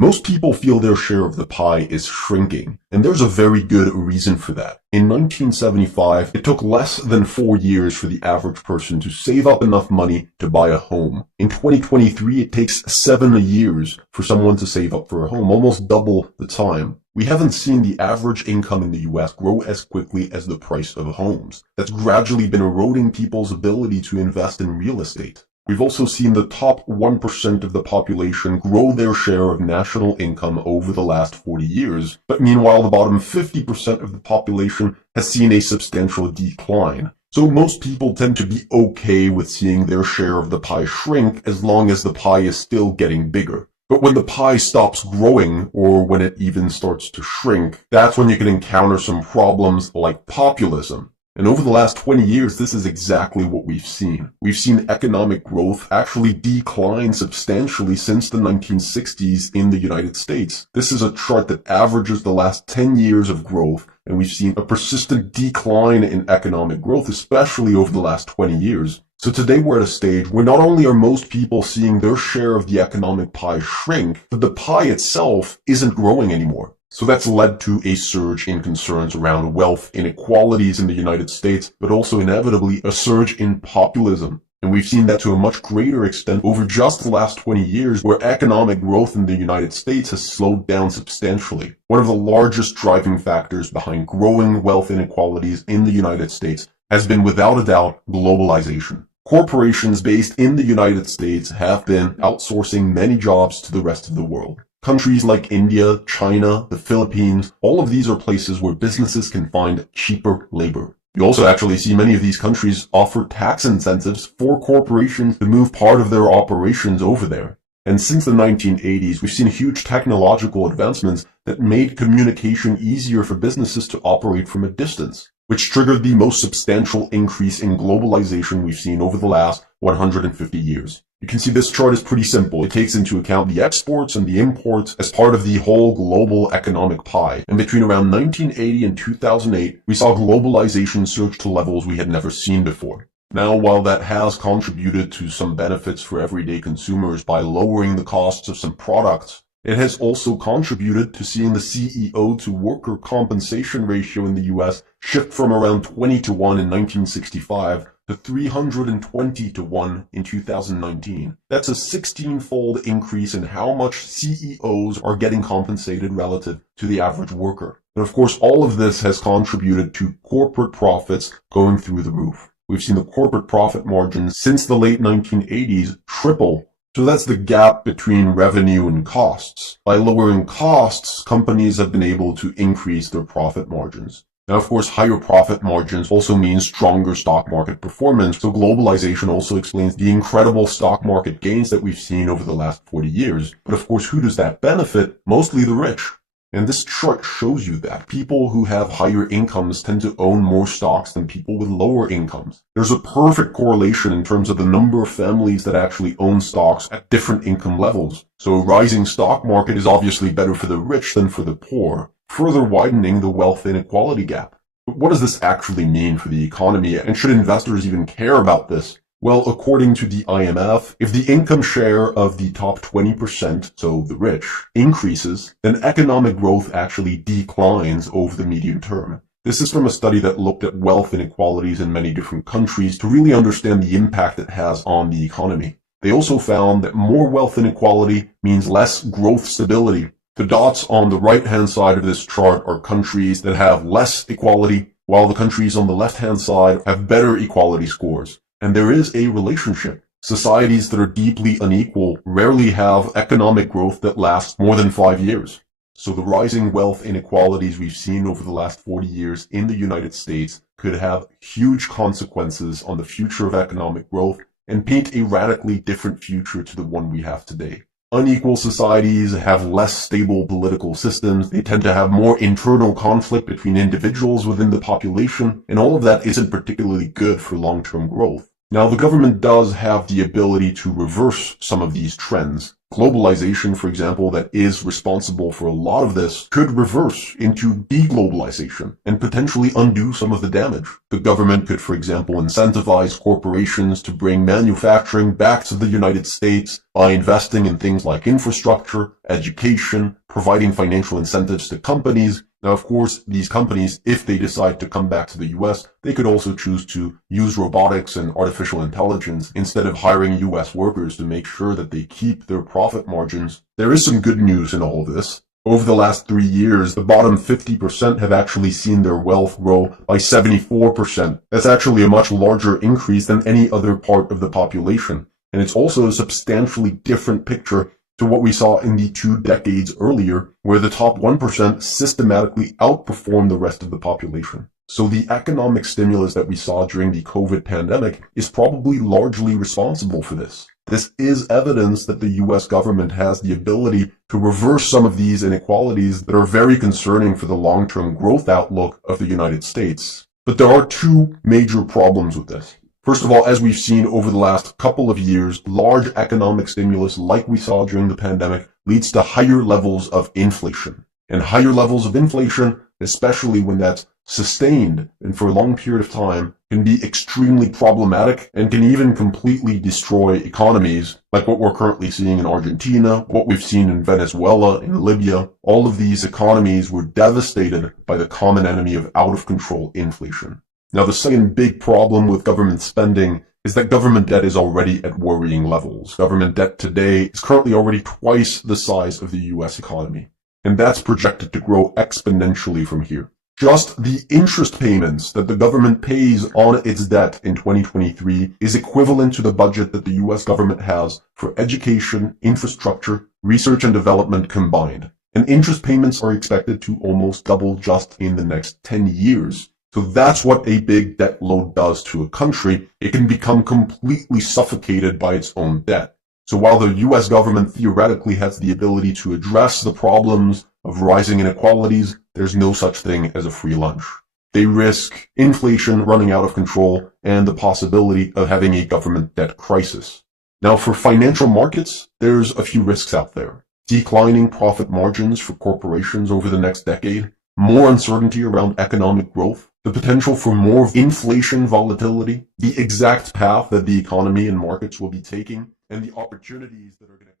Most people feel their share of the pie is shrinking, and there's a very good reason for that. In 1975, it took less than 4 years for the average person to save up enough money to buy a home. In 2023, it takes 7 years for someone to save up for a home, almost double the time. We haven't seen the average income in the US grow as quickly as the price of homes. That's gradually been eroding people's ability to invest in real estate. We've also seen the top 1% of the population grow their share of national income over the last 40 years, but meanwhile the bottom 50% of the population has seen a substantial decline. So most people tend to be okay with seeing their share of the pie shrink as long as the pie is still getting bigger. But when the pie stops growing, or when it even starts to shrink, that's when you can encounter some problems like populism. And over the last 20 years, this is exactly what we've seen. We've seen economic growth actually decline substantially since the 1960s in the United States. This is a chart that averages the last 10 years of growth, and we've seen a persistent decline in economic growth, especially over the last 20 years. So today we're at a stage where not only are most people seeing their share of the economic pie shrink, but the pie itself isn't growing anymore. So that's led to a surge in concerns around wealth inequalities in the United States, but also inevitably a surge in populism. And we've seen that to a much greater extent over just the last 20 years, where economic growth in the United States has slowed down substantially. One of the largest driving factors behind growing wealth inequalities in the United States has been, without a doubt, globalization. Corporations based in the United States have been outsourcing many jobs to the rest of the world. Countries like India, China, the Philippines, all of these are places where businesses can find cheaper labor. You also actually see many of these countries offer tax incentives for corporations to move part of their operations over there. And since the 1980s, we've seen huge technological advancements that made communication easier for businesses to operate from a distance, which triggered the most substantial increase in globalization we've seen over the last 150 years. You can see this chart is pretty simple. It takes into account the exports and the imports as part of the whole global economic pie. And between around 1980 and 2008, we saw globalization surge to levels we had never seen before. Now, while that has contributed to some benefits for everyday consumers by lowering the costs of some products, it has also contributed to seeing the CEO to worker compensation ratio in the US shift from around 20-1 in 1965 to 320-1 in 2019. That's a 16-fold increase in how much CEOs are getting compensated relative to the average worker. And of course, all of this has contributed to corporate profits going through the roof. We've seen the corporate profit margins since the late 1980s triple. So that's the gap between revenue and costs. By lowering costs, companies have been able to increase their profit margins. Now, of course, higher profit margins also mean stronger stock market performance, so globalization also explains the incredible stock market gains that we've seen over the last 40 years. But of course, who does that benefit? Mostly the rich. And this chart shows you that people who have higher incomes tend to own more stocks than people with lower incomes. There's a perfect correlation in terms of the number of families that actually own stocks at different income levels. So a rising stock market is obviously better for the rich than for the poor, further widening the wealth inequality gap. But what does this actually mean for the economy, and should investors even care about this? Well, according to the IMF, if the income share of the top 20%, so the rich, increases, then economic growth actually declines over the medium term. This is from a study that looked at wealth inequalities in many different countries to really understand the impact it has on the economy. They also found that more wealth inequality means less growth stability. The dots on the right-hand side of this chart are countries that have less equality, while the countries on the left-hand side have better equality scores. And there is a relationship. Societies that are deeply unequal rarely have economic growth that lasts more than 5 years. So the rising wealth inequalities we've seen over the last 40 years in the United States could have huge consequences on the future of economic growth and paint a radically different future to the one we have today. Unequal societies have less stable political systems, they tend to have more internal conflict between individuals within the population, and all of that isn't particularly good for long-term growth. Now, the government does have the ability to reverse some of these trends. Globalization, for example, that is responsible for a lot of this could reverse into deglobalization and potentially undo some of the damage. The government could, for example, incentivize corporations to bring manufacturing back to the United States by investing in things like infrastructure, education, providing financial incentives to companies. Now, of course, these companies, if they decide to come back to the US, they could also choose to use robotics and artificial intelligence instead of hiring US workers to make sure that they keep their profit margins. There is some good news in all of this. Over the last 3 years, the bottom 50% have actually seen their wealth grow by 74%. That's actually a much larger increase than any other part of the population. And it's also a substantially different picture to what we saw in the 2 decades earlier, where the top 1% systematically outperformed the rest of the population. So the economic stimulus that we saw during the COVID pandemic is probably largely responsible for this. This is evidence that the US government has the ability to reverse some of these inequalities that are very concerning for the long-term growth outlook of the United States. But there are 2 major problems with this. First of all, as we've seen over the last couple of years, large economic stimulus like we saw during the pandemic leads to higher levels of inflation. And higher levels of inflation, especially when that's sustained and for a long period of time, can be extremely problematic and can even completely destroy economies, like what we're currently seeing in Argentina, what we've seen in Venezuela, in Libya. All of these economies were devastated by the common enemy of out-of-control inflation. Now, the second big problem with government spending is that government debt is already at worrying levels. Government debt today is currently already twice the size of the US economy, and that's projected to grow exponentially from here. Just the interest payments that the government pays on its debt in 2023 is equivalent to the budget that the US government has for education, infrastructure, research and development combined. And interest payments are expected to almost double just in the next 10 years. So that's what a big debt load does to a country. It can become completely suffocated by its own debt. So while the US government theoretically has the ability to address the problems of rising inequalities, there's no such thing as a free lunch. They risk inflation running out of control and the possibility of having a government debt crisis. Now, for financial markets, there's a few risks out there. Declining profit margins for corporations over the next decade, more uncertainty around economic growth, the potential for more inflation volatility, the exact path that the economy and markets will be taking, and the opportunities that are going to